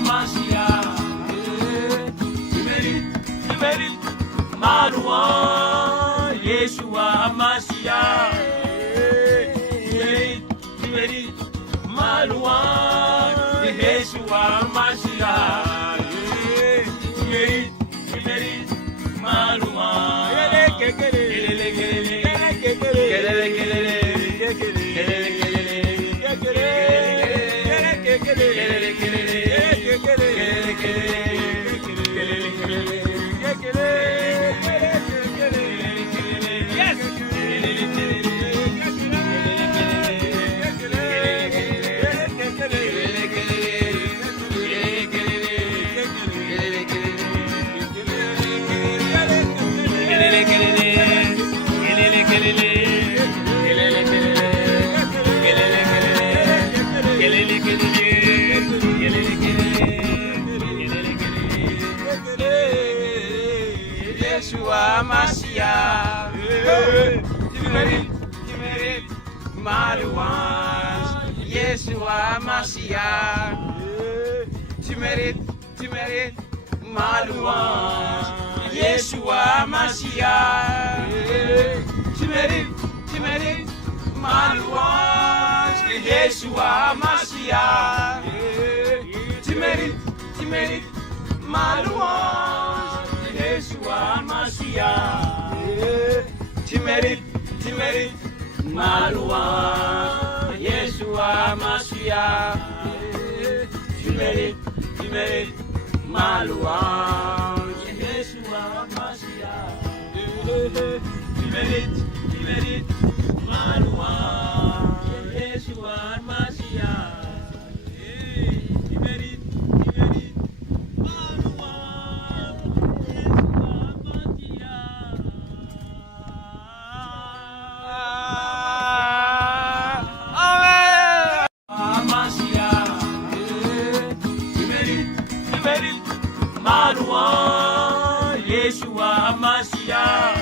Mashiach. Tu mérites ma louange, Yeshua Mashiach. Tu mérites ma louange, Yeshua Mashiach. Tu mérites ma louange. Yeshua Mashiach, tu mérites ma louange. Yeshua Mashiach, tu mérites ma louange. Yeshua Mashiach, tu mérites ma louange. Yeshua Mashiach, tu mérites ma louange. Yeshua Mashiach, tu mérites ma louange. Yeshua Mashiach, tu mérites ma louange. Yeshua Mashiach, tu mérites ma louange. Yeshua Mashiach, tu mérites ma louange. Yeshua Mashiach,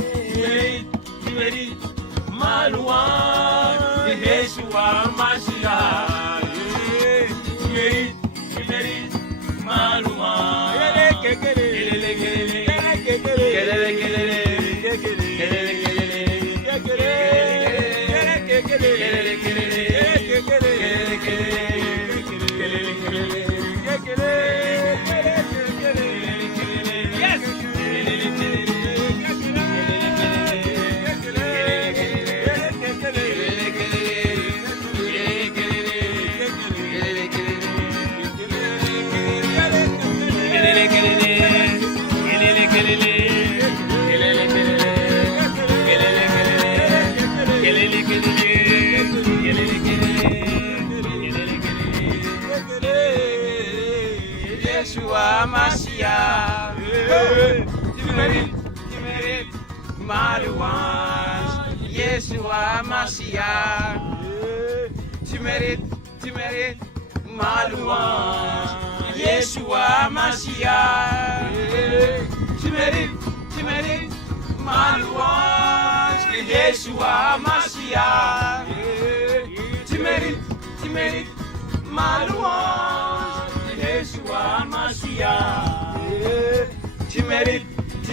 tu mérites ma louange. Yeshua Mashiach, tu mérites ma louange. Yeshua Mashiach, tu mérites ma louange. Yeshua Mashiach, tu mérites ma louange. Yeshua Mashiach, tu mérites ma louange. Yeshua Mashiach, tu mérites ma louange. Yeshua Mashiach, tu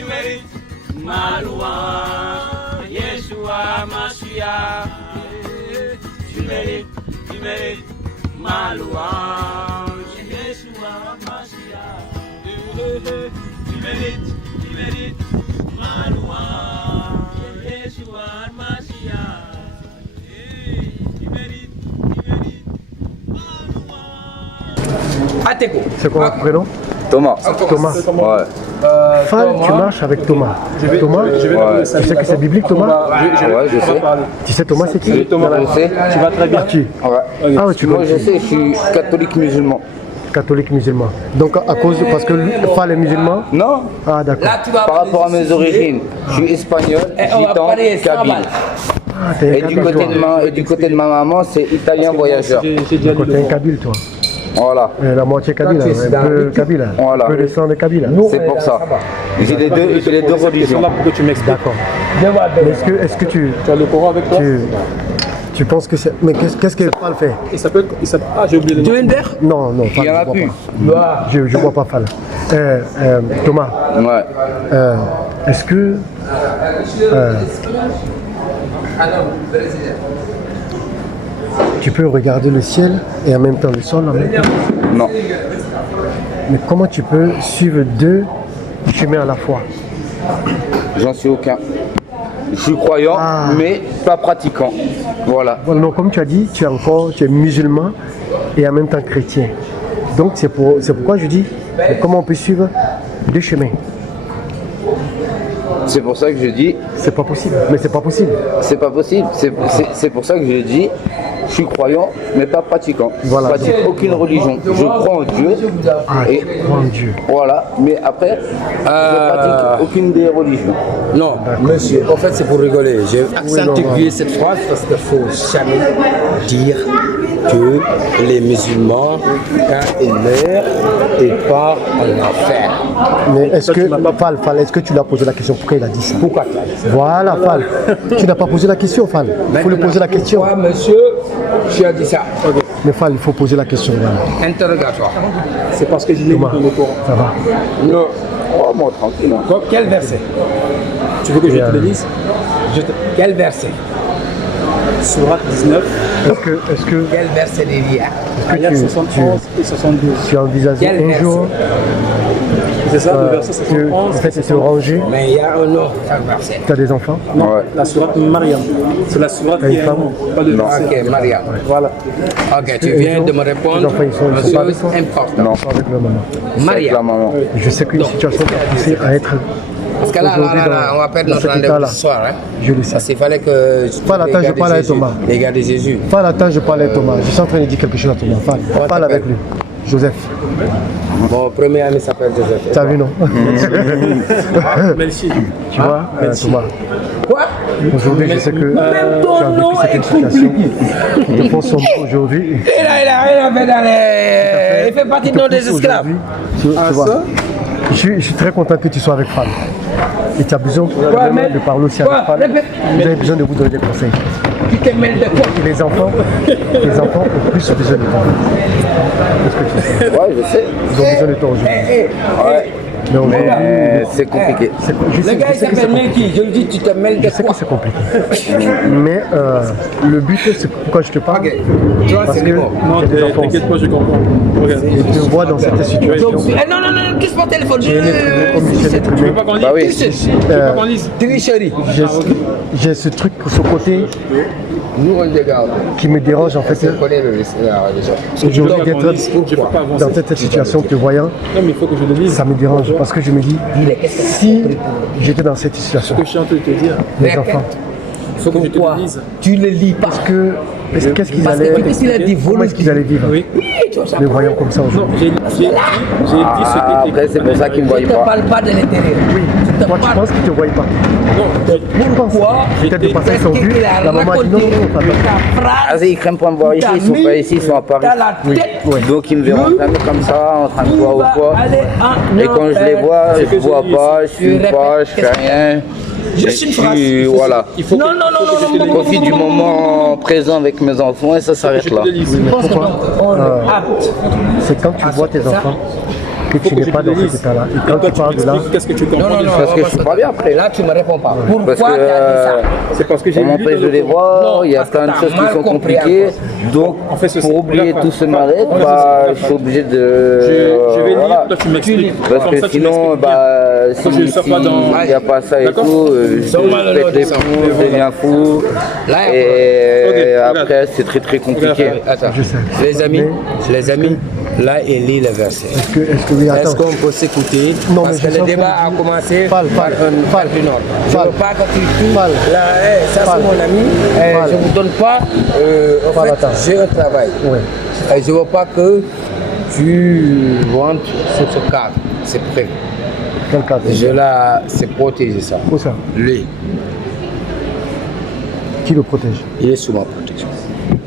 mérites ma louange. Yeshua Mashiach, tu mérites ma louange. Yeshua Mashiach, tu mérites ma louange. Yeshua Mashiach, tu mérites ma louange. Ateko. C'est quoi votre prénom? Thomas. Thomas. Ouais. Fall, tu marches avec Thomas. Thomas, Ouais. tu sais que c'est biblique Thomas? Ouais, je sais. Tu sais Thomas c'est qui? Thomas, je sais. Tu vas très bien. Qui? Ouais. Ah ouais, tu Moi, connais. je sais, je suis catholique musulman. Catholique musulman. Donc à cause parce que Fall est musulman? Non, Ah d'accord. Là, tu vas par rapport à mes origines, je suis espagnol, on va gitan, parler sans kabyle. balle. Ah, t'es un Et du Kabyle, toi. côté de ma maman, c'est italien voyageur. D'accord, t'es un Kabyle toi. Voilà, La moitié Kabyle, un peu Kabyle. Voilà. Un peu de sang de Kabyle. c'est pour ça. J'ai les deux religions. D'accord. Mais est-ce que tu... Tu as le Coran avec toi? Tu penses que c'est. Mais qu'est-ce que Fall fait? Ah, j'ai oublié le nom. Tu veux une bière? Non, non, Fall, Il y en a je vois plus. pas. Je vois pas Fall. Thomas, Ouais. est-ce que. Tu peux regarder le ciel et en même temps le sol en même temps. Non. Mais comment tu peux suivre deux chemins à la fois? J'en suis aucun. Je suis croyant, mais pas pratiquant. Voilà. Voilà, non, comme tu as dit, tu es musulman et en même temps chrétien. Donc c'est pourquoi je dis, mais comment on peut suivre deux chemins? C'est pour ça que je dis, C'est pas possible. Mais c'est pas possible. c'est pas possible. C'est pour ça que je dis, je suis croyant, mais pas pratiquant. Voilà. Je pratique aucune religion. Je crois en Dieu. Ah, Et tu crois en Dieu. voilà. Mais après, je pratique aucune des religions. Non, monsieur, en fait c'est pour rigoler. J'ai accentué non. cette phrase parce qu'il ne faut jamais dire que les musulmans, quand ils meurent, ils partent en enfer. Mais est-ce que, Fall, est-ce que tu lui as posé la question? Pourquoi il a dit ça? Pourquoi? Voilà, Fall. Tu n'as pas posé la question, Fall. Il faut lui poser la question. Pourquoi, monsieur, tu as dit ça? Mais Fall, il faut poser la question. Voilà. Interrogatoire. C'est parce que je l'ai mis dans le Coran. Ça va. Non. Oh, moi, tranquille. hein. Quel verset? Tu veux que je te le dise? Quel verset? Surat 19, Est-ce que Quel verset des liens? ayat 71 et 72. tu as envisagé Quel un verset? jour C'est ça, le verset que, 71 en fait, et te ranger? Mais il y a un autre verset. Tu as des enfants? Non, Ouais. la sourate Mariam. C'est la sourate T'as qui une est un femme? nom, pas de verset. Ok, Maria. Voilà. Ok, tu viens de me répondre Les enfants, ils sont une pas avec chose toi? importante. Non. Avec leur maman. Avec Maria. la maman. Je sais qu'une situation t'a poussé à être. Parce que là, on va perdre dans notre cet rendez-vous état-là. ce soir. Hein? Je le sais. Parce qu'il fallait que Fall, attends, je parle avec Thomas. les gars de Jésus. Fall, attends, je parle avec Thomas. Je suis en train de dire quelque chose à Thomas. Fall, parle avec lui. Joseph. Mon premier ami s'appelle Joseph. Tu as vu, non? Melchi. Tu vois, Thomas. Quoi? Aujourd'hui, je sais que tu as vécu cette situation qui te font sombrer aujourd'hui. Il a fait dans les... Il fait partie de nos des esclaves. Tu vois. Je suis très content que tu sois avec Fall. Et tu as besoin vraiment de parler aussi avec Fall. Vous avez besoin de vous donner des conseils. Tu te mêles de quoi? Et les enfants ont plus besoin de toi. Est-ce que tu sais? Ouais, je sais. Ils ont besoin de toi aujourd'hui. Ouais. Mais aujourd'hui, Mais c'est compliqué. je sais Le gars il que c'est s'appelle compliqué. Melki. Je lui dis, tu te mêles de Je sais que quoi? c'est compliqué. Mais le but, c'est pourquoi je te parle. Ok. Tu vois, Parce c'est que bon. Non, tu as des enfants t'inquiète aussi. pas, je comprends. Regarde. Et tu te vois dans cette situation. Non, touche mon téléphone. Tu es un être humain comme Michel est Tu veux humain. pas qu'on lise? Bah oui. Tu veux pas qu'on lise? Tricherie. J'ai ce truc, ce côté Nous, on regarde. qui me dérange en fait. On connaît le déjà. Aujourd'hui veux pas qu'on lise, je peux d'être pas avancer. dans cette situation, te voyant, Non, mais il faut que je le lise. ça me dérange parce que je me dis, si j'étais dans cette situation, Ce que je suis en train de te dire, mes enfants, il faut que je te Pourquoi le lise. tu le lis pas? qu'est-ce qu'ils Parce que allaient, qu'est-ce qu'il a dit? comment est-ce qu'ils allaient vivre, Oui. les voyant comme ça Non, aujourd'hui? j'ai dit ce Ah, qui après, c'est pour ça qu'ils ne Je voient ne te pas. parle pas de l'intérieur. Oui, Je te toi tu parle. penses qu'ils ne te voient pas. Non, Tu penses peut-être de passer Qu'est-ce son vue, qu'il a la maman a dit non, raconté non, papa. ta phrase? Ils craignent pas me voir ici, ils sont pas ici, ils sont à Paris. Dans la tête. Donc ils me verront jamais comme ça, en train de boire ou quoi. Aller en Et quand je les vois, je que bois je pas, je Je fume pas, je répète, fais rien. Juste une Et phrase. puis, voilà. il faut que Non, non, non, non, Je non, non, profite du moment présent avec mes enfants et ça je s'arrête te là. le lise. Mais pourquoi On est apte. C'est quand tu vois tes enfants que tu n'es pas dans cet état-là. Et quand tu parles de là, Qu'est-ce que tu comprends? Non, non, non. Parce que je suis pas bien après. Là, tu me réponds pas. Parce Pourquoi que tu as dit ça? C'est parce que j'ai on lu m'empêche dans de le les Coran. voir, Non, il y a parce que plein de t'as choses qui mal sont compris compliquées. encore. Donc, On fait ceci. pour oublier Regarde, tout ce Fall, mal-être, on fait bah, ceci. je suis obligé de. Je vais lire, voilà. toi tu m'expliques. Parce Comme que ça, tu sinon, m'expliques bien. bah, Quand je si sors pas dans- il n'y a pas ça et D'accord. tout, je Sans mal pète les ça. plombs, je deviens fou. Là, il y a Et Ok, regarde. après, c'est très très compliqué. Regarde. Attends. je sais. Les amis, là, il lit le verset. Est-ce que oui, Est-ce attends. qu'on peut s'écouter? Non, Parce mais que je le sens débat que- a commencé Fall, par Fall, un Fall, une autre. Je ne Fall. veux pas que tu touches. Fall. Là, ça Fall. c'est mon ami. Fall. Je ne vous donne pas. En Fall, fait, attends. j'ai un travail. Ouais. Et je ne veux pas que tu rentres sur ce cadre. C'est prêt. Quel cadre? C'est protéger ça. Où ça? Lui, Qui le protège? il est sous ma protection.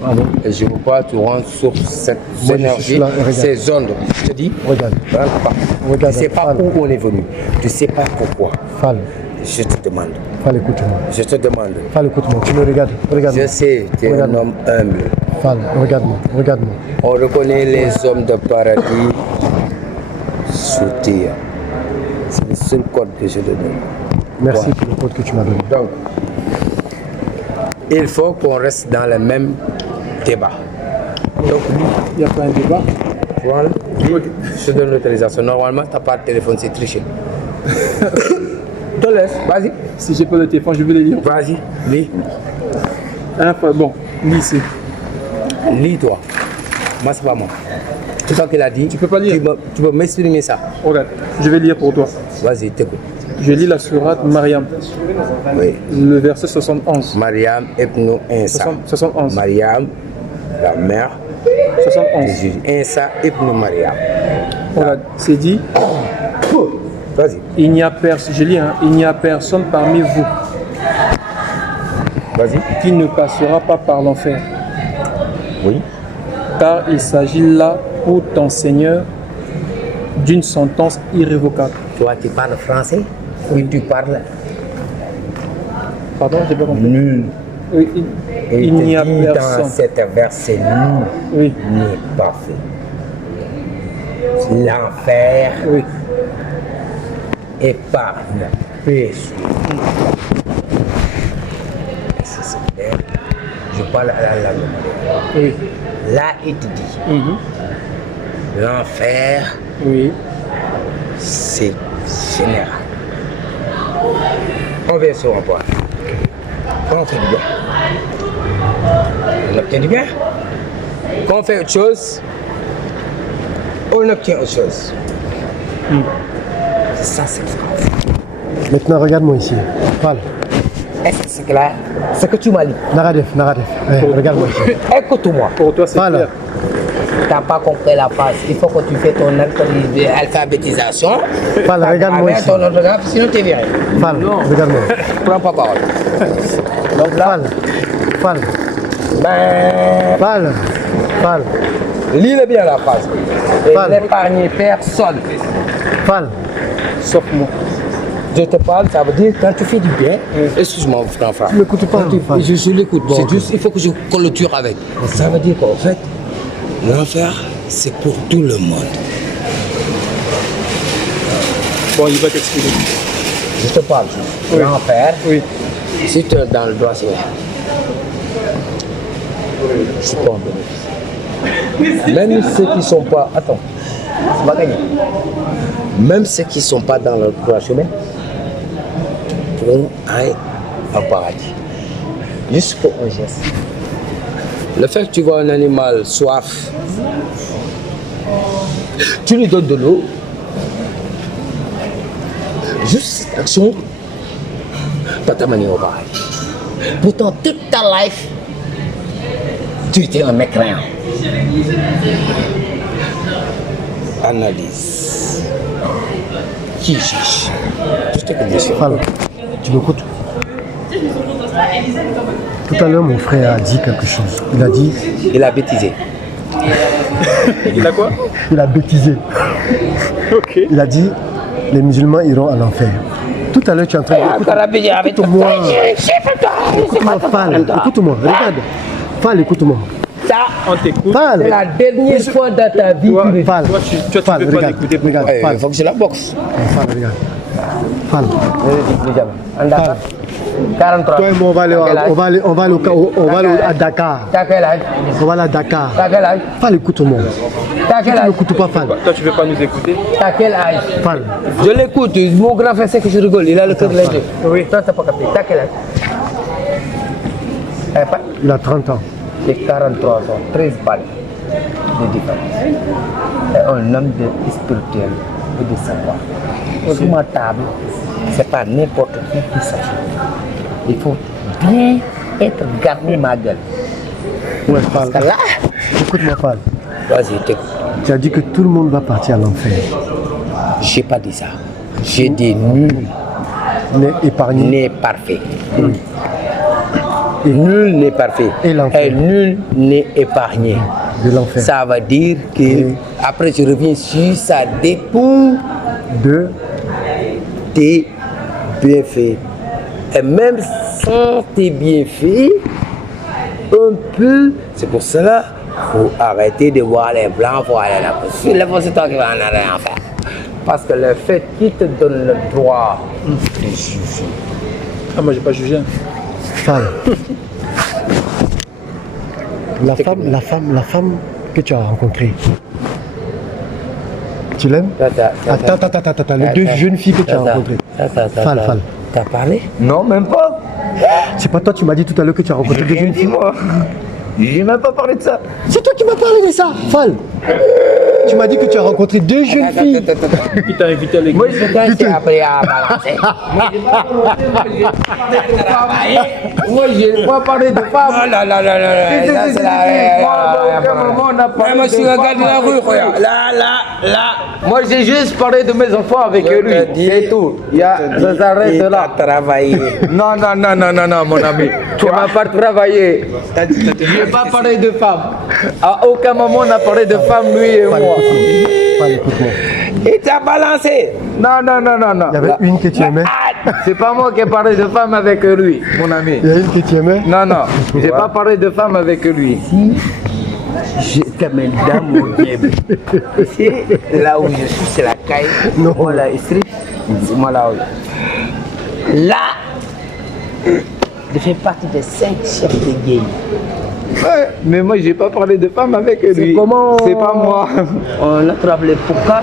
Ah bon? Et je ne veux pas que tu rentres sur cette Moi, je suis énergie, là, regarde. ces ondes. Je te dis, Regarde. rentre pas. Regarde, Tu ne sais pas Fall. où on est venu. Tu ne sais pas pourquoi. Fall. Je te demande. Fall, écoute-moi. Je te demande. Fall, écoute-moi. Tu me regardes. Regarde-moi. Je sais, tu es un Regarde-moi. homme humble. Fall, regarde-moi. Regarde-moi. On reconnaît les hommes de paradis sous terre. C'est le seul code que je te donne. Merci Ouais. pour le code que tu m'as donné. Donc, il faut qu'on reste dans le même débat. Donc, Il n'y a pas un débat. voilà, je te donne l'autorisation. Normalement, tu n'as pas de téléphone, c'est triché. Te laisse, vas-y. Si j'ai pas de téléphone, je vais les lire. Vas-y, lis. Bon, lycée. Lis-toi. Moi, c'est pas moi. C'est toi qui l'as dit. Tu peux pas lire. Tu peux m'exprimer ça. Regarde, je vais lire pour toi. Vas-y, t'écoute. Je lis la sourate Mariam, Oui. le verset 71. Mariam ibn Insa. 71. Mariam, la mère de 71. Jésus. Insa ibn Mariam. Regarde, c'est dit, Vas-y. il n'y a personne, je lis, hein, il n'y a personne parmi vous Vas-y. qui ne passera pas par l'enfer. Oui. Car il s'agit là pour ton Seigneur d'une sentence irrévocable. Toi, tu parles français ou tu parles Pardon, j'ai pas compris. nul. Oui, Et il n'y a te dit dans personne. cet verset, nul Oui, n'est pas fait. L'enfer oui. épargne péché. C'est clair. Je parle à la langue moderne. Oui. Là, il te dit, l'enfer, Oui. c'est général. On vient sur un point. Quand on fait du bien, on obtient du bien. Quand on fait autre chose, on obtient autre chose. C'est ça, c'est France. Maintenant, regarde-moi ici. Fall. Est-ce que c'est clair? Ce que tu m'as dit. Naradef. Regarde-moi ici. Écoute-moi. Pour toi, c'est Fall. clair. Tu n'as pas compris la phrase. Il faut que tu fasses ton alphabétisation. Fall, regarde-moi Avec ici. ton orthographe, sinon tu es viré. Fall, regarde-moi. Prends pas parole. Donc là, Fall. ben, Fall. lis bien la phrase. Et Parle. n'épargnez personne. Fall. Sauf moi. Je te parle, ça veut dire quand tu fais du bien, excuse-moi, mon frère. Tu m'écoutes pas, Fall. Je l'écoute, Bon, c'est ok. juste, il faut que je clôture avec. Ça veut dire qu'en fait, l'enfer, c'est pour tout le monde. Bon, il va t'expliquer. Je te parle. L'enfer, Oui. si tu es dans le droit civique, je comprends. Même ceux qui ne sont pas. Attends, ça va gagner. Même ceux qui ne sont pas dans le droit chemin pourront aller au paradis. Juste pour un geste. Le fait que tu vois un animal soif, tu lui donnes de l'eau. Juste cette action va t'amener au paradis. Pourtant, toute ta life, tu étais un mécréant. Analyse. Qui juge? Je te connais ça. Fall. Tu m'écoutes? Tout à l'heure, mon frère a dit quelque chose. Il a dit, Il a bêtisé. Il a quoi? il a bêtisé. Ok. Il a dit, les musulmans iront à l'enfer. Tout à l'heure, tu es en train de... Écoute-moi. Écoute-moi, Fall. Écoute-moi. Regarde. Fall, écoute-moi. Ça, On t'écoute. Fall. c'est la dernière fois dans ta vie. Toi, Fall. toi, tu Fall, peux pas regarde. l'écouter. Regarde. Il Fall. faut que je la boxe. Fall, regarde. Fall. Fall. 43. Toi et moi, on va aller à Dakar. T'as quel âge? On va aller à Dakar. T'as quel âge? Fall, écoute-moi. T'as Tu quel âge? n'écoutes pas, Fall. Toi, tu veux pas nous écouter? T'as quel âge? Fall. Je l'écoute. Mon grand frère sait que je rigole. Il a le cœur léger. Oui. Toi, t'as pas capté. T'as quel âge? Il a 30 ans. Les 43 ans, 13 balles de différence. Et un homme de spirituel et de savoir. Sur ma table, c'est pas n'importe qui s'agit. Il faut bien être gardé ma gueule. Ouais, Fall. Parce que là, Écoute-moi, Fall. vas-y, t'écoute. Tu as dit que tout le monde va partir à l'enfer. J'ai pas dit ça. J'ai dit nul Mais épargné. n'est parfait. Et nul n'est parfait. Et l'enfer. Nul n'est épargné. De l'enfer. Ça veut dire que, Et- après je reviens sur, ça dépend De tes bienfaits. Et même sans tes bienfaits, un peu, c'est pour cela qu'il faut arrêter de voir les blancs pour aller là-bas. Si les blancs, c'est toi qui vas en aller en faire. Parce que le fait qu'ils te donnent le droit de juger. Ah, moi, j'ai pas jugé. Fall. La femme que tu as rencontrée. Tu l'aimes? Attends, les deux jeunes filles que tu as rencontrées. Fall. T'as parlé? Non, même pas. C'est pas toi, tu m'as dit tout à l'heure que tu as rencontré deux jeunes filles. Dis-moi. J'ai même pas parlé de ça. C'est toi qui m'as parlé de ça, Fall. Tu m'as dit que tu as rencontré deux jeunes filles. Puis t'as invité les Moi, je t'ai appris à balancer. Moi, j'ai pas parlé de femmes. Oh là là là là. Ça, c'est la. Moi, je suis un gars de la rue, regarde. Là. Moi, j'ai juste parlé de mes enfants avec lui. C'est tout. Ça s'arrête là. Travailler. Non, mon ami. Tu m'as pas travaillé. J'ai pas parlé de femmes. À aucun moment, on a parlé de femmes, lui et moi. Fall, écoute-moi. Et t'as balancé. Non. Il y avait une que tu aimais. C'est pas moi qui ai parlé de femmes avec lui, mon ami. Il y a une que tu aimais. Non, j'ai pas parlé de femmes avec lui. Je t'amène dans mon diable. C'est là où je suis, c'est la caille. Non. Voilà, c'est moi là où. Là, je fais partie des 5 chefs de game. Ouais, mais moi j'ai pas parlé de femmes avec lui. C'est comment? C'est pas moi. On attrape les poucas.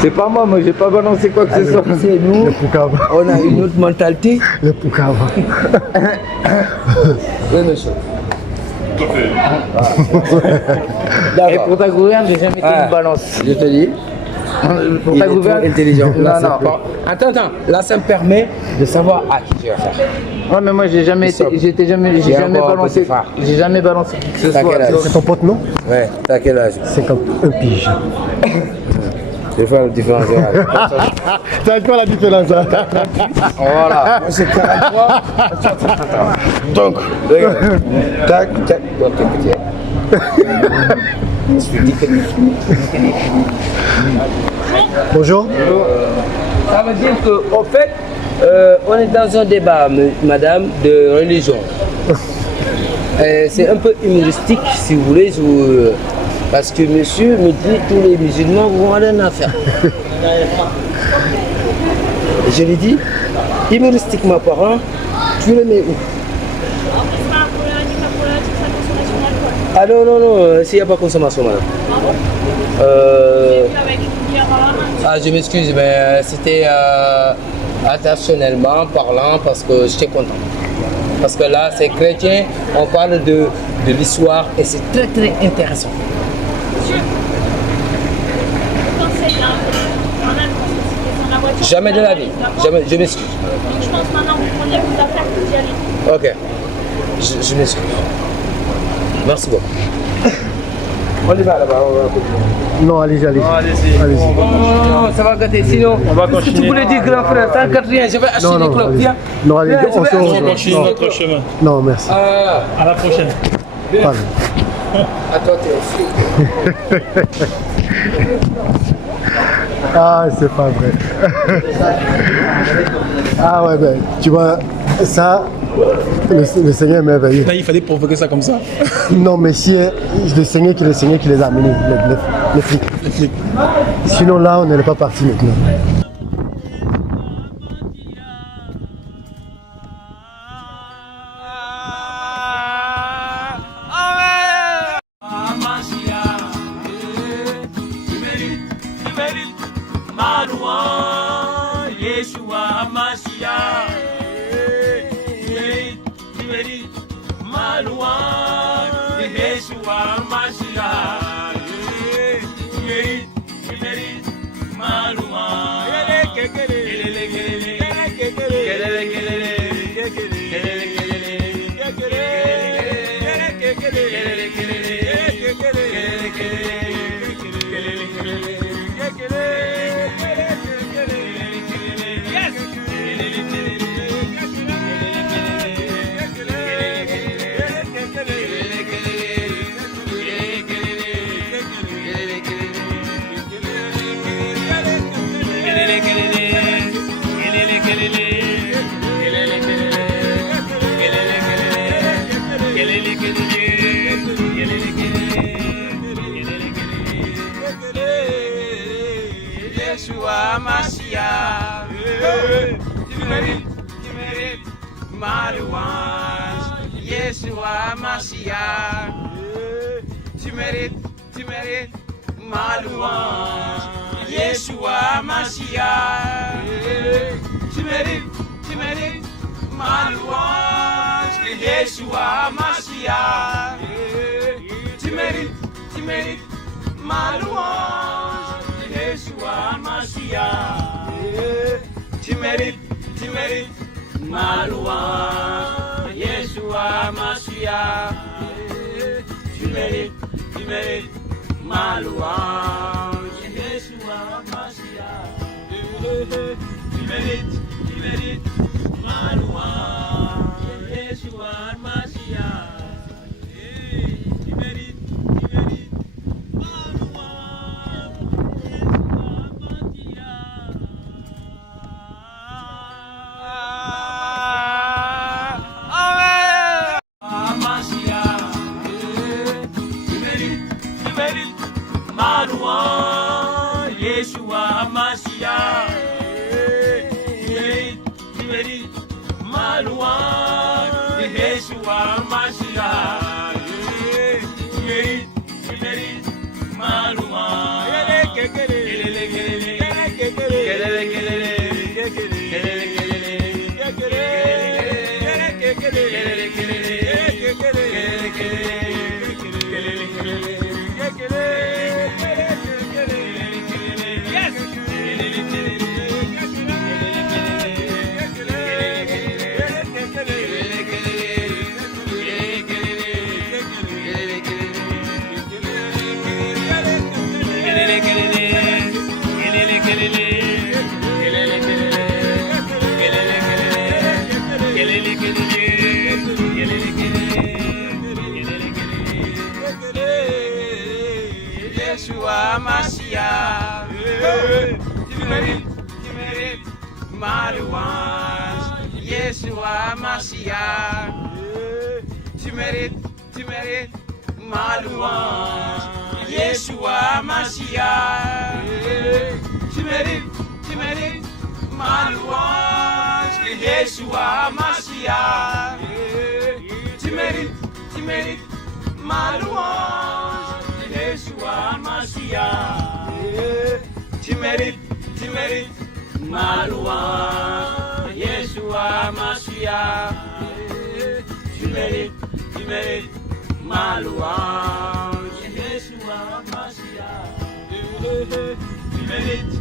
C'est pas moi, j'ai pas balancé quoi que ce soit. C'est nous. Le Poukava. On a une autre mentalité. Le Poukava. Oui, monsieur. Et pour ta gouverne, j'ai jamais été une balance. Je te dis. Pour ta gouverne. Intelligent. Non. Attends. Là, ça me permet de savoir à qui tu vas faire. Ouais, mais moi j'ai jamais été, j'ai jamais balancé. J'ai jamais balancé qui que ce T'as soit. quel âge? C'est ton pote, non? Ouais, t'as quel âge? 51 piges. Je vais faire le différentiel. C'est quoi la différence hein? Voilà. Moi, c'est 43. Donc, Regarde. Tac. Donc, écoute, Bonjour. ça veut dire qu'en fait, on est dans un débat, madame, de religion. C'est un peu humoristique, si vous voulez, parce que monsieur me dit que tous les musulmans vont aller en affaire. Je lui dis, humoristiquement parlant, tu le mets où? Ah non, s'il n'y a pas consommation, madame. Je m'excuse, mais c'était intentionnellement parlant parce que j'étais content. Parce que là, c'est chrétien, on parle de l'histoire et c'est très très intéressant. Monsieur, vous pensez là, on a une la voiture. Jamais de la vie, jamais, je m'excuse. Donc je pense maintenant que vous prenez vos affaires que vous y allez. Ok, je m'excuse. Merci beaucoup. On y va là-bas, on va continuer. Non, allez-y. Non, ça va gâter, sinon. On va Qu'est-ce que tu continuer. voulais dire, grand frère? 104 je vais acheter Non, des clopes, allez-y. viens. Non, allez, Viens, on se je vais rejoint. acheter Continue des notre clopes. chemin. Non, merci. À la prochaine. Fall. À toi, t'es aussi. Ah, c'est pas vrai. Ah ouais, ben, tu vois, ça, le Seigneur est merveilleux. Là, il fallait provoquer ça comme ça. Non, mais si le Seigneur qui les a amenés, les flics. Les flics. Sinon là, on n'allait pas parti maintenant. Kelele, kelele, kelele, kelele. Yeshua Mashiach. Tu mérites ma louange. Yeshua Mashiach. Tu mérites ma louange. Yeshua Mashiach. Tu mérites ma louange. Yeshua Mashiach. Tu mérites ma louange. Yeshua Mashiach. Tu mérites ma louange. Yeshua Mashiach. Tu mérites ma louange. Yeshua Mashiach. Tu mérites ma louange. Yeshua Mashiach. Tu mérites ma louange. Yeshua Mashiach. Ma louange, Yeshua Mashiach. Tu mérites ma louange, Yeshua Mashiach. Tu mérites ma louange. Yeshua Mashiach. Tu mérites ma louange. Yeshua Mashiach. Tu mérites ma louange. Yeshua Mashiach. Tu mérites ma louange. Yeshua Mashiach. Tu mérites ma louange. Yeshua Mashiach. Tu mérites ma louange. Yeshua Mashiach. Tu mérites ma louange. Yeshua Mashiach. Tu mérites